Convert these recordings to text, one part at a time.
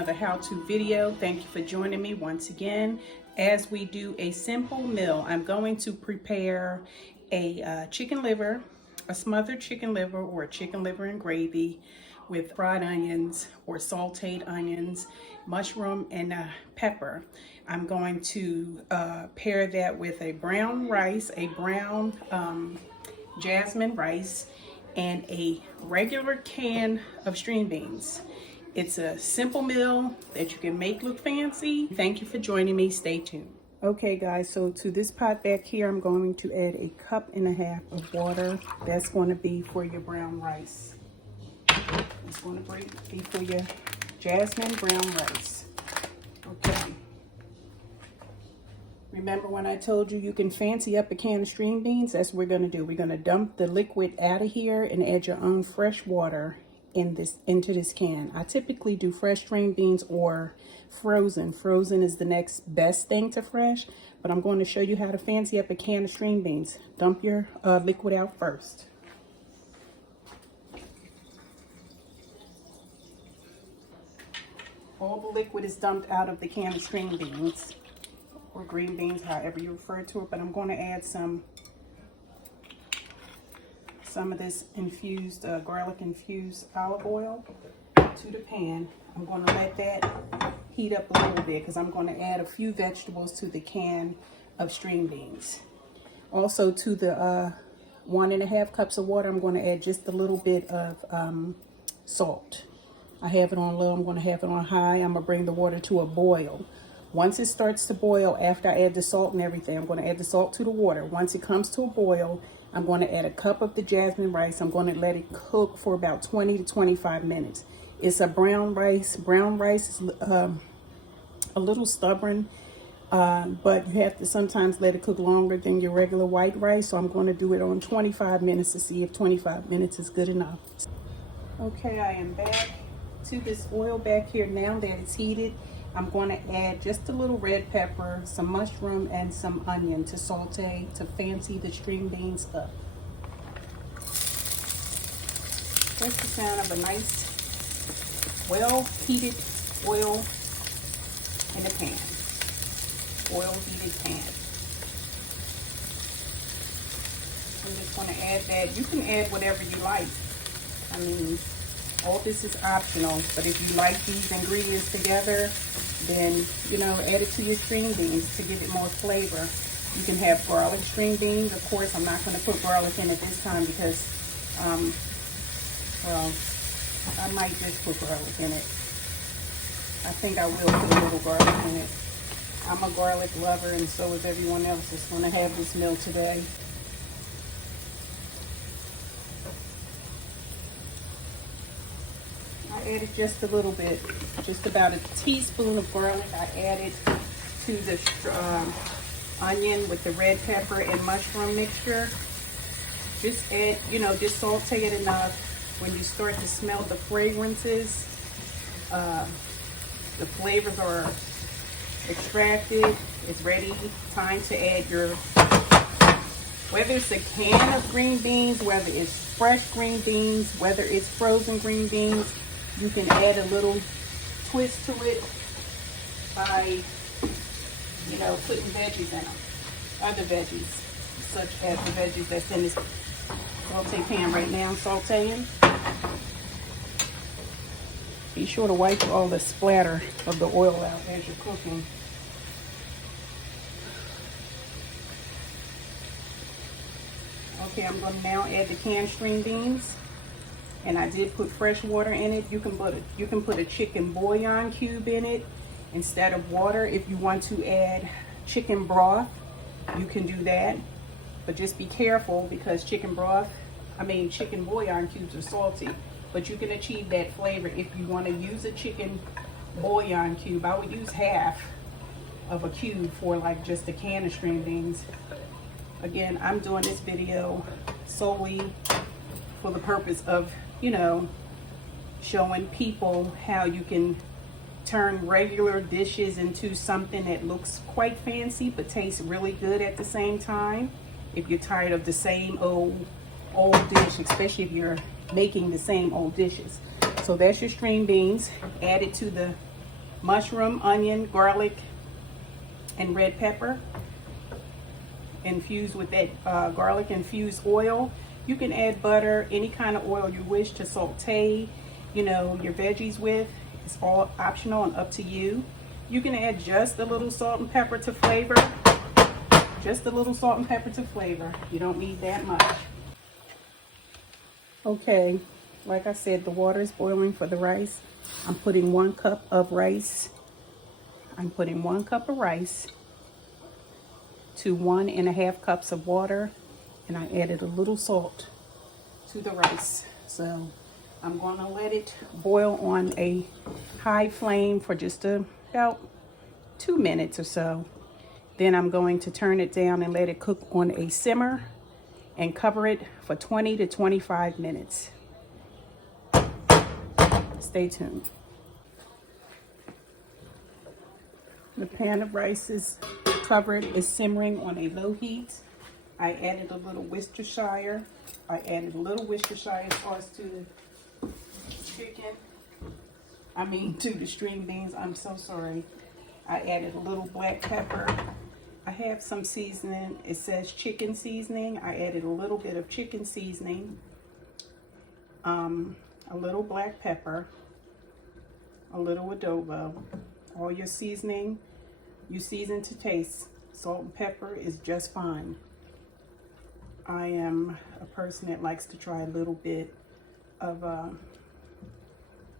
another how-to video. Thank you for joining me once again. As we do a simple meal, I'm going to prepare a chicken liver, a smothered chicken liver or a chicken liver and gravy with fried onions or sauteed onions, mushroom and pepper. I'm going to pair that with a brown rice, a brown jasmine rice, and a regular can of string beans. It's a simple meal that you can make look fancy. Thank you for joining me. Stay tuned. Okay guys, so to this pot back here, I'm going to add 1.5 cups of water. That's going to be for your brown rice. It's going to be for your jasmine brown rice. Okay. Remember when I told you you can fancy up a can of string beans? That's what we're going to do. We're going to dump the liquid out of here and add your own fresh water into this can. I typically do fresh string beans or frozen. Frozen is the next best thing to fresh, but I'm going to show you how to fancy up a can of string beans. Dump your liquid out first. All the liquid is dumped out of the can of string beans or green beans, however you refer to it, but I'm going to add some of this infused garlic infused olive oil to the pan. I'm going to let that heat up a little bit because I'm going to add a few vegetables to the can of string beans. Also to the 1.5 cups of water, I'm going to add just a little bit of salt. I have it on low, I'm going to have it on high. I'm going to bring the water to a boil. Once it starts to boil, after I add the salt and everything, I'm going to add the salt to the water. Once it comes to a boil, I'm going to add 1 cup of the jasmine rice. I'm going to let it cook for about 20 to 25 minutes. It's a brown rice. Brown rice is a little stubborn, but you have to sometimes let it cook longer than your regular white rice. So I'm going to do it on 25 minutes to see if 25 minutes is good enough. Okay, I am back to this oil back here. Now that it's heated, I'm going to add just a little red pepper, some mushroom, and some onion to saute, to fancy the string beans up. That's the sound of a nice, well-heated oil in a pan. Oil-heated pan. I'm just going to add that. You can add whatever you like. I mean, all this is optional, but if you like these ingredients together, then, you know, add it to your string beans to give it more flavor. You can have garlic string beans. Of course, I'm not going to put garlic in it this time because, well, I might just put garlic in it. I think I will put a little garlic in it. I'm a garlic lover, and so is everyone else that's going to have this meal today. I added just a little bit, just about a teaspoon of garlic. I added to the onion with the red pepper and mushroom mixture. Just add, you know, just saute it enough. When you start to smell the fragrances, the flavors are extracted. It's ready. Time to add your, whether it's a can of green beans, whether it's fresh green beans, whether it's frozen green beans. You can add a little twist to it by, you know, putting veggies in them. Other veggies, such as the veggies that's in this saute pan right now, sauteing. Be sure to wipe all the splatter of the oil out as you're cooking. Okay, I'm going to now add the canned string beans. And I did put fresh water in it. You can put a chicken bouillon cube in it instead of water. If you want to add chicken broth, you can do that. But just be careful because chicken bouillon cubes are salty. But you can achieve that flavor if you want to use a chicken bouillon cube. I would use half of a cube for like just a can of string beans. Again, I'm doing this video solely for the purpose of, you know, showing people how you can turn regular dishes into something that looks quite fancy but tastes really good at the same time. If you're tired of the same old dish, especially if you're making the same old dishes. So that's your string beans. Add it to the mushroom, onion, garlic, and red pepper infused with that garlic infused oil. You can add butter, any kind of oil you wish to saute, you know, your veggies with. It's all optional and up to you. You can add just a little salt and pepper to flavor. Just a little salt and pepper to flavor. You don't need that much. Okay, like I said, the water is boiling for the rice. I'm putting 1 cup of rice. I'm putting 1 cup of rice to 1.5 cups of water, and I added a little salt to the rice. So I'm going to let it boil on a high flame for just about 2 minutes or so. Then I'm going to turn it down and let it cook on a simmer and cover it for 20 to 25 minutes. Stay tuned. The pan of rice is covered, is simmering on a low heat. I added a little Worcestershire. I added a little Worcestershire sauce to the chicken. To the string beans. I'm so sorry. I added a little black pepper. I have some seasoning. It says chicken seasoning. I added a little bit of chicken seasoning. A little black pepper. A little adobo. All your seasoning, you season to taste. Salt and pepper is just fine. I am a person that likes to try a little bit of,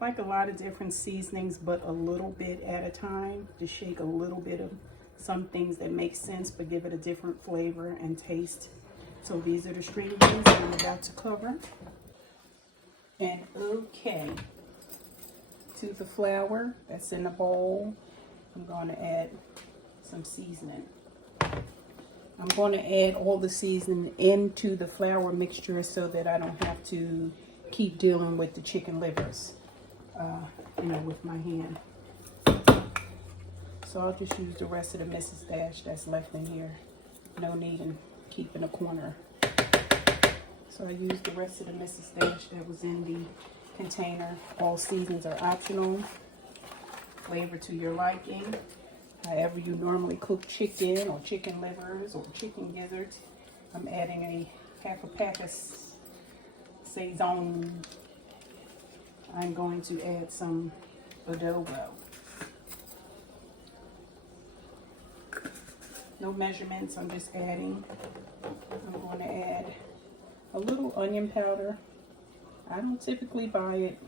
like a lot of different seasonings, but a little bit at a time. Just shake a little bit of some things that make sense, but give it a different flavor and taste. So these are the string beans that I'm about to cover. And okay, to the flour that's in the bowl, I'm going to add some seasoning. I'm going to add all the seasoning into the flour mixture so that I don't have to keep dealing with the chicken livers, with my hand. So I'll just use the rest of the Mrs. Dash that's left in here. No need in keeping a corner. So I used the rest of the Mrs. Dash that was in the container. All seasons are optional. Flavor to your liking. However you normally cook chicken or chicken livers or chicken gizzards. I'm adding half a pack of Saison. I'm going to add some adobo. No measurements, I'm just adding. I'm going to add a little onion powder. I don't typically buy it.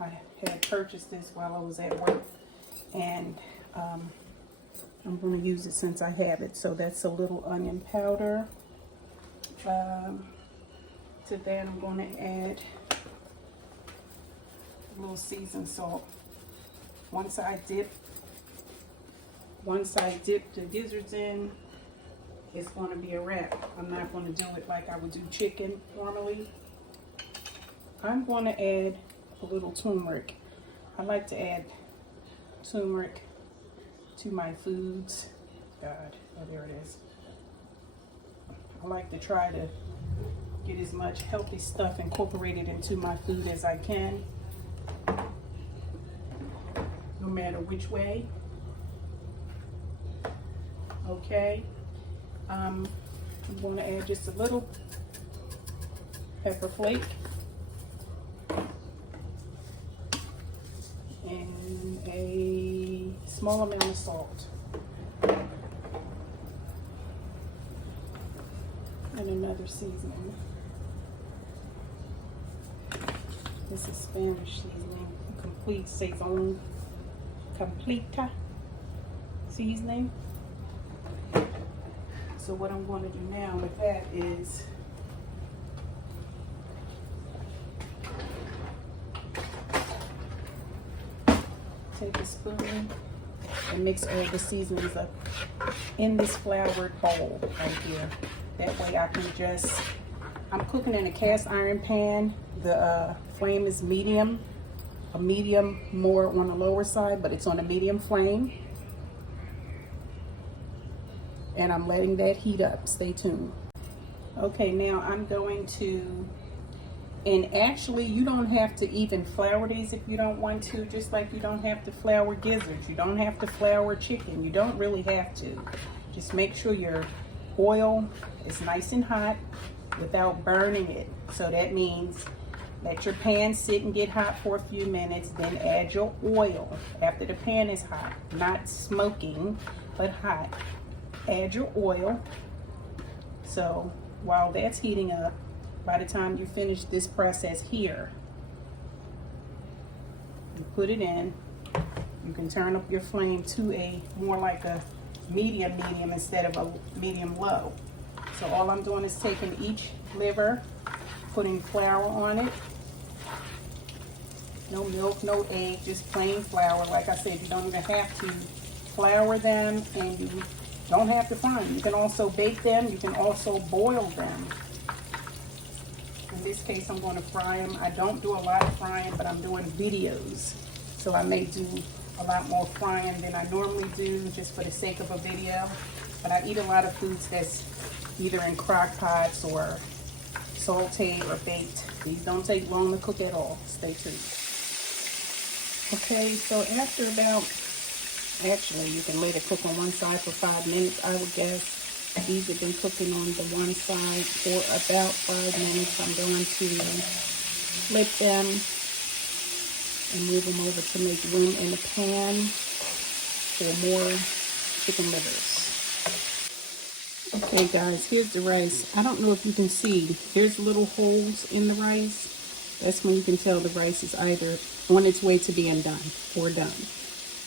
I had purchased this while I was at work, and I'm going to use it since I have it. So that's a little onion powder. To that I'm going to add a little seasoned salt. Once I dip the gizzards in, it's going to be a wrap. I'm not going to do it like I would do chicken normally. I'm going to add a little turmeric. I like to add turmeric to my foods. God, oh, there it is. I like to try to get as much healthy stuff incorporated into my food as I can, no matter which way. Okay, I'm going to add just a little pepper flake and a small amount of salt and another seasoning. This is Spanish seasoning, complete Saison, completa seasoning. So what I'm going to do now with that is take a spoon and mix all the seasonings up in this floured bowl right here. That way I can just, I'm cooking in a cast iron pan. The flame is medium, a medium more on the lower side, but it's on a medium flame. And I'm letting that heat up. Stay tuned. Okay, now I'm going to And actually, you don't have to even flour these if you don't want to, just like you don't have to flour gizzards. You don't have to flour chicken. You don't really have to. Just make sure your oil is nice and hot without burning it. So that means let your pan sit and get hot for a few minutes, then add your oil after the pan is hot, not smoking, but hot. Add your oil. So while that's heating up, by the time you finish this process here, you put it in. You can turn up your flame to a more like a medium instead of a medium low. So all I'm doing is taking each liver, putting flour on it. No milk, no egg, just plain flour. Like I said, you don't even have to flour them, and you don't have to fry them. You can also bake them. You can also boil them. In this case, I'm going to fry them. I don't do a lot of frying, but I'm doing videos. So I may do a lot more frying than I normally do just for the sake of a video. But I eat a lot of foods that's either in crock pots or sauteed or baked. These don't take long to cook at all. Stay tuned. Okay, so after about, actually you can let it cook on one side for 5 minutes, I would guess. These have been cooking on the one side for about 5 minutes. I'm going to flip them and move them over to make room in the pan for more chicken livers. Okay guys, here's the rice. I don't know if you can see, there's little holes in the rice. That's when you can tell the rice is either on its way to being done or done.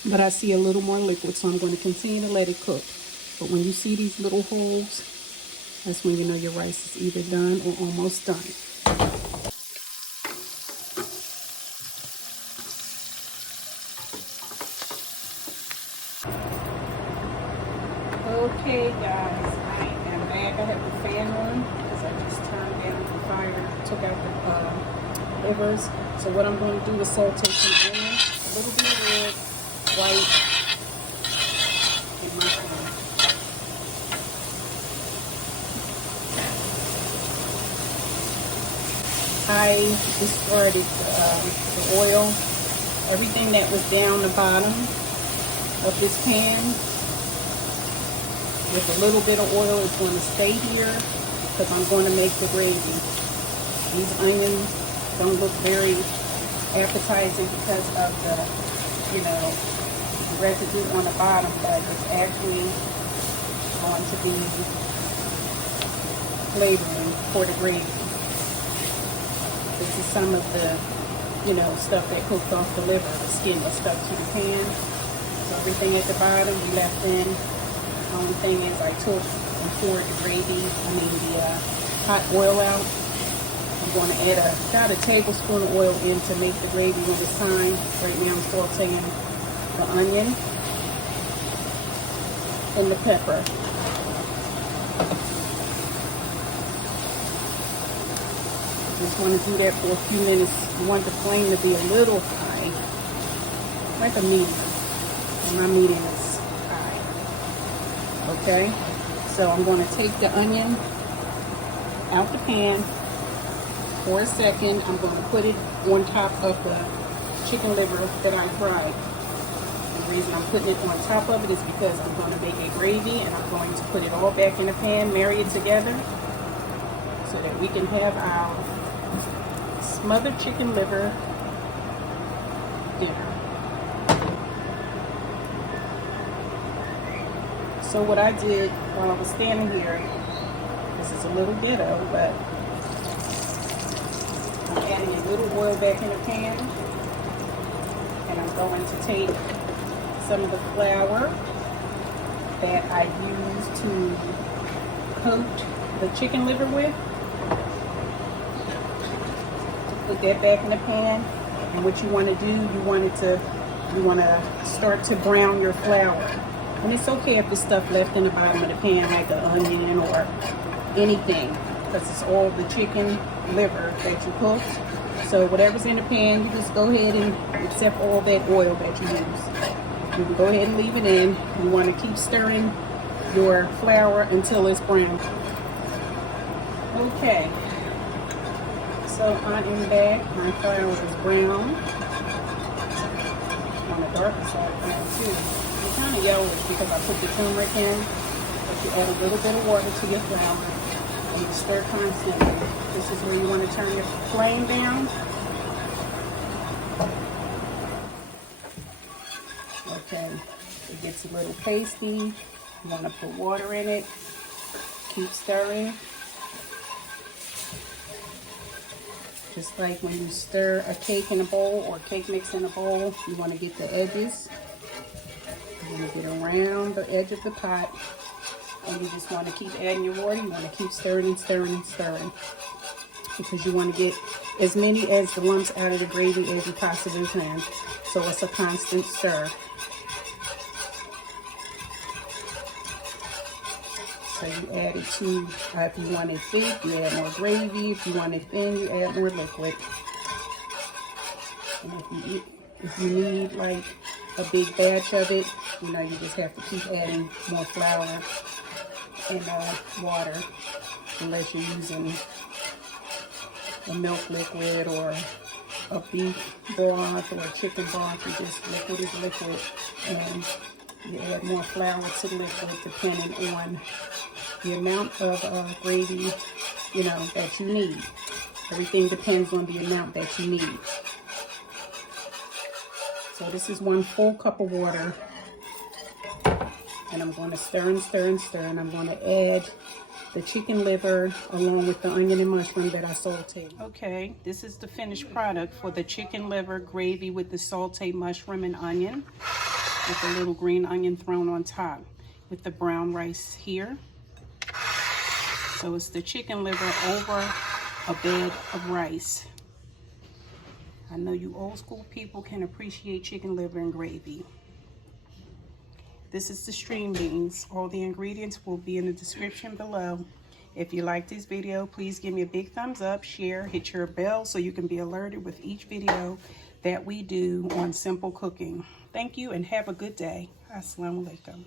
But I see a little more liquid, so I'm going to continue to let it cook. But when you see these little holes, that's when you know your rice is either done or almost done. Okay guys, I am back. I have the fan on because I just turned down the fire, took out the livers. So what I'm going to do is saute some onions, a little bit of red, white, and mushroom. I discarded the oil, everything that was down the bottom of this pan. With a little bit of oil is going to stay here because I'm going to make the gravy. These onions don't look very appetizing because of the, residue on the bottom, but it's actually going to be flavoring for the gravy. This is some of the, stuff that cooked off the liver, the skin was stuck to the pan. So everything at the bottom we left in. The only thing is I took and poured the gravy, the hot oil out. I'm going to add about a tablespoon of oil in to make the gravy when it's time. Right now I'm sauteing the onion and the pepper. Just want to do that for a few minutes. You want the flame to be a little high, like a medium. And my medium is high. Okay, so I'm going to take the onion out the pan for a second. I'm going to put it on top of the chicken liver that I fried. The reason I'm putting it on top of it is because I'm going to make a gravy and I'm going to put it all back in the pan, marry it together, so that we can have our smothered chicken liver dinner. So what I did while I was standing here, this is a little ditto, but I'm adding a little oil back in the pan, and I'm going to take some of the flour that I used to coat the chicken liver with, put that back in the pan. And what you want to do, you want to start to brown your flour. And it's okay if there's stuff left in the bottom of the pan, like an onion or anything, because it's all the chicken liver that you cooked. So whatever's in the pan, you just go ahead and accept all that oil that you use. You can go ahead and leave it in. You want to keep stirring your flour until it's brown. Okay. So I am back. My flour is brown. On the darker side brown too. It's kind of yellowish because I put the turmeric in. But you add a little bit of water to your flour and you stir constantly. This is where you want to turn your flame down. Okay, it gets a little pasty. You want to put water in it. Keep stirring. Just like when you stir a cake in a bowl or cake mix in a bowl, you want to get the edges. You want to get around the edge of the pot. And you just want to keep adding your water. You want to keep stirring and stirring and stirring. Because you want to get as many as the lumps out of the gravy as you possibly can. So it's a constant stir. So you add it to, if you want it thick, you add more gravy. If you want it thin, you add more liquid. And if you need like a big batch of it, you know, you just have to keep adding more flour and water, unless you're using a milk liquid or a beef broth or a chicken broth. You just, liquid is liquid, and you add more flour to the liquid depending on the amount of gravy, you know, that you need. Everything depends on the amount that you need. So this is 1 full cup of water. And I'm going to stir and stir and stir. And I'm going to add the chicken liver along with the onion and mushroom that I sauteed. Okay, this is the finished product for the chicken liver gravy with the sauteed mushroom and onion, with the little green onion thrown on top, with the brown rice here. So it's the chicken liver over a bed of rice. I know you old school people can appreciate chicken liver and gravy. This is the string beans. All the ingredients will be in the description below. If you like this video, please give me a big thumbs up, share, hit your bell so you can be alerted with each video that we do on simple cooking. Thank you and have a good day. Assalamu alaikum.